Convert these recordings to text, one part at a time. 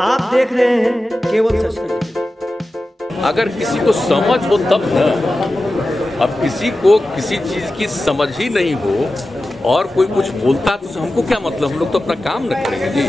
आप देख रहे हैं केवल सच। अगर किसी को समझ हो तब न, अब किसी को किसी चीज की समझ ही नहीं हो और कोई कुछ बोलता तो हमको क्या मतलब, हम लोग तो अपना काम न करेंगे जी।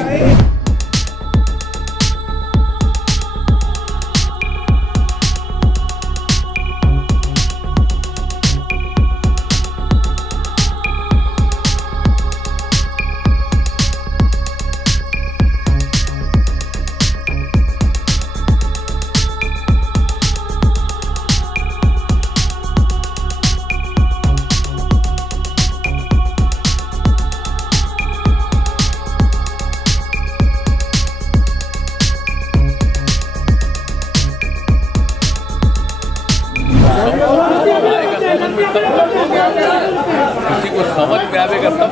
किसी को समझ में आवेगा तब।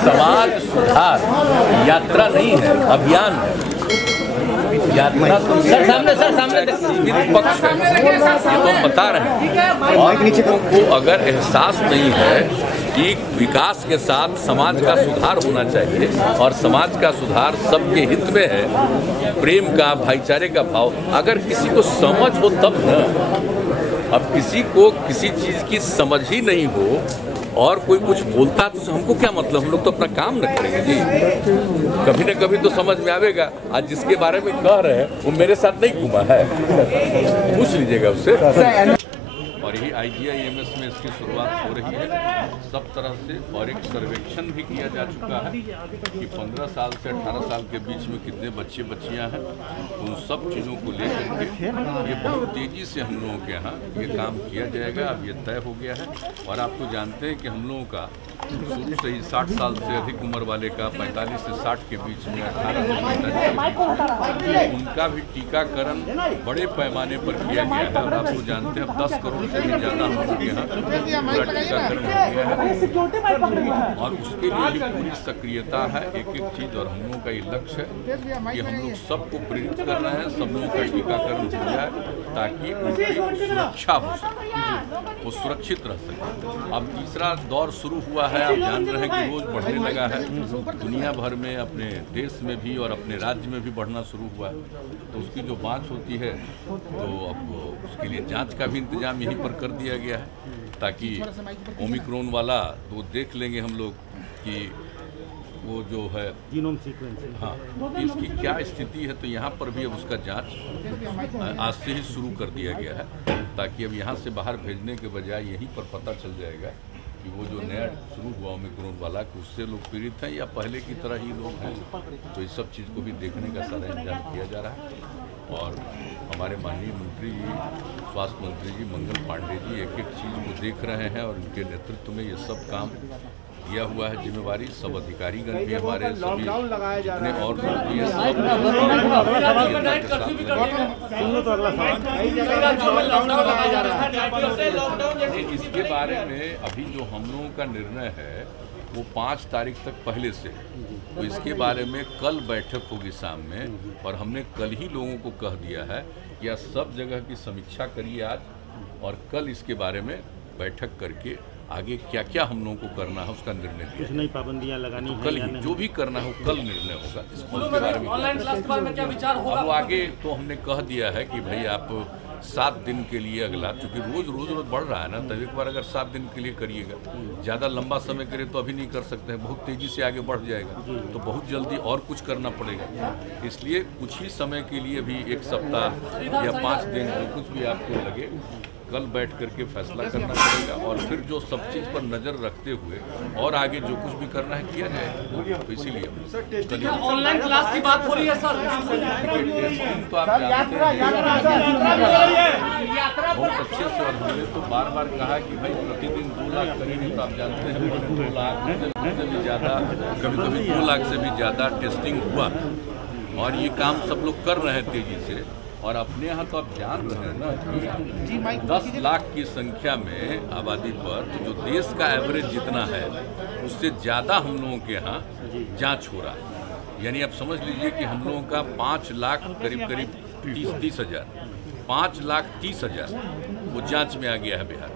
समाज सुधार यात्रा नहीं है, अभियान है। यात्रा तो सीमित पक्ष है, ये तो हम बता रहे हैं। और लोगों को अगर एहसास नहीं है कि विकास के साथ समाज का सुधार होना चाहिए और समाज का सुधार सबके हित में है, प्रेम का, भाईचारे का भाव, अगर किसी को समझ हो तब न। अब किसी को किसी चीज की समझ ही नहीं हो और कोई कुछ बोलता तो हमको क्या मतलब, हम लोग तो अपना काम न करेंगे जी। कभी न कभी तो समझ में आवेगा। आज जिसके बारे में कह रहे हैं वो मेरे साथ नहीं घूमा है, पूछ लीजिएगा उससे। और यही IGI-MS में इसकी शुरुआत हो रही है सब तरह से। और एक सर्वेक्षण भी किया जा चुका है कि 15 साल से 18 साल के बीच में कितने बच्चे बच्चियां हैं। उन सब चीज़ों को लेकर के ये बहुत तेज़ी से हम लोगों के यहाँ ये काम किया जाएगा। अब ये तय हो गया है। और आप तो जानते हैं कि हम लोगों का शुरू से ही 60 साल से अधिक उम्र वाले का 45 से 60 के बीच में, 18 से 45 उनका भी टीकाकरण बड़े पैमाने पर किया गया है। और आप तो जानते हैं 10 करोड़ से भी ज़्यादा हम लोग के यहाँ पूरा टीकाकरण हो गया है। और उसके लिए भी पूरी सक्रियता है, एक एक चीज़। और हम लोगों का ये लक्ष्य है कि हम लोग सबको प्रेरित कर रहे हैं, सब लोगों का टीकाकरण हो जाए ताकि उनकी सुरक्षा हो सके, वो सुरक्षित रह सके। अब तीसरा दौर शुरू हुआ है, आप जान रहे हैं कि रोज़ बढ़ने लगा है दुनिया भर में, अपने देश में भी और अपने राज्य में भी बढ़ना शुरू हुआ है। तो उसकी जो जांच होती है तो अब उसके लिए जांच का भी इंतजाम यहीं पर कर दिया गया है ताकि ओमिक्रॉन वाला तो देख लेंगे हम लोग कि वो जो है जीनोम सीक्वेंसिंग, हाँ, इसकी क्या स्थिति है। तो यहाँ पर भी अब उसका जांच आज से ही शुरू कर दिया गया है ताकि अब यहाँ से बाहर भेजने के बजाय यहीं पर पता चल जाएगा कि वो जो नया शुरू हुआ ओमिक्रॉन वाला कि उससे लोग पीड़ित हैं या पहले की तरह ही लोग हैं। तो इस सब चीज़ को भी देखने का सारा इंतजाम किया जा रहा है। और हमारे माननीय मंत्री जी, स्वास्थ्य मंत्री जी मंगल पांडे जी एक एक चीज़ को देख रहे हैं और उनके नेतृत्व में ये सब काम दिया हुआ है जिम्मेवारी। सब अधिकारीगण भी हमारे सभी जितने और लोग भी हैं सब इसके बारे में अभी जो हम लोगों का निर्णय है वो 5 तारीख तक पहले से। तो इसके बारे में कल बैठक होगी शाम में। और हमने कल ही लोगों को कह दिया है कि आप सब जगह की समीक्षा करिए आज और कल इसके बारे में बैठक करके आगे क्या क्या हम लोगों को करना है उसका निर्णय लिया। नई पाबंदियां लगानी तो कल ही जो भी करना है कल निर्णय होगा इसके बारे में। ऑनलाइन क्लास के बारे में क्या विचार होगा? अब आगे तो हमने कह दिया है कि भाई आप 7 दिन के लिए अगला, चूँकि रोज बढ़ रहा है ना, तब एक बार अगर 7 दिन के लिए करिएगा, ज़्यादा लंबा समय करे तो अभी नहीं कर सकते हैं, बहुत तेज़ी से आगे बढ़ जाएगा तो बहुत जल्दी और कुछ करना पड़ेगा। इसलिए कुछ ही समय के लिए भी 1 सप्ताह या 5 दिन जो कुछ भी आपको लगे कल बैठ करके फैसला करना पड़ेगा। और फिर जो सब चीज़ पर नज़र रखते हुए और आगे जो कुछ भी करना है किया जाए। तो इसीलिए ऑनलाइन क्लास की बात हो रही है सर। टेस्टिंग तो आप जानते हैं बहुत अच्छे से। और हमने तो बार बार कहा कि भाई प्रतिदिन 2 लाख करेंगे तो आप जानते हैं 2 लाख से भी ज़्यादा, कभी कभी 2 लाख से भी ज़्यादा टेस्टिंग हुआ। और ये काम सब लोग कर रहे हैं तेज़ी से। और अपने यहाँ तो आप जान रहे हैं ना कि 10 लाख की संख्या में आबादी पर तो जो देश का एवरेज जितना है उससे ज़्यादा हम लोगों के यहाँ जांच हो रहा है। यानी आप समझ लीजिए कि हम लोगों का 5 लाख करीब 30 हज़ार 5,30,000 वो जांच में आ गया है बिहार,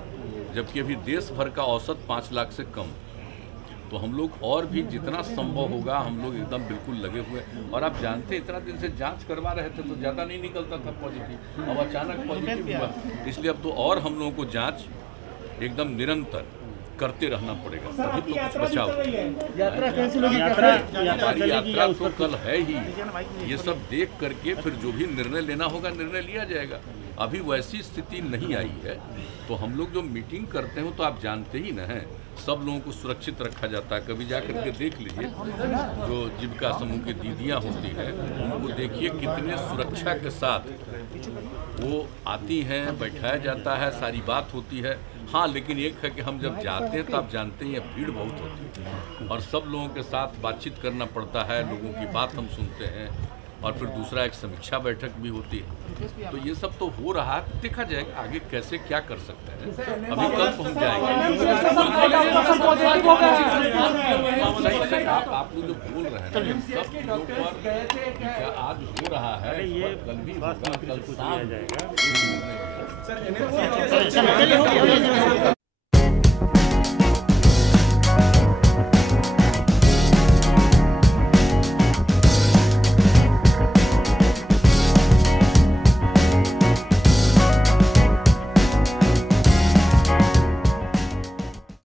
जबकि अभी देश भर का औसत 5 लाख से कम। तो हम लोग और भी जितना संभव होगा हम लोग एकदम बिल्कुल लगे हुए हैं। और आप जानते हैं इतना दिन से जांच करवा रहे थे तो ज़्यादा नहीं निकलता था पॉजिटिव, अब अचानक पॉजिटिव हुआ, इसलिए अब तो और हम लोगों को जांच एकदम निरंतर करते रहना पड़ेगा, तभी तो कुछ बचाव। हमारी यात्रा तो कल है ही, ये सब देख करके फिर जो भी निर्णय लेना होगा निर्णय लिया जाएगा। अभी वैसी स्थिति नहीं आई है, तो हम लोग जो मीटिंग करते हैं तो आप जानते ही न हैं, सब लोगों को सुरक्षित रखा जाता है। कभी जा करके देख लीजिए, जो जीविका समूह की दीदियाँ होती हैं उनको देखिए कितने सुरक्षा के साथ वो आती हैं, बैठाया जाता है, सारी बात होती है। हाँ, लेकिन एक है कि हम जब जाते हैं तो आप जानते हैं भीड़ बहुत होती है और सब लोगों के साथ बातचीत करना पड़ता है, लोगों की बात हम सुनते हैं और फिर दूसरा एक समीक्षा बैठक भी होती है। तो ये सब तो हो रहा है, देखा जाएगा आगे कैसे क्या कर सकते हैं। अभी कल पहुँच जाएंगे। आप लोग जो बोल रहे हैं सब चीज़ों पर आज हो रहा है, कल भी होगा, कल शाम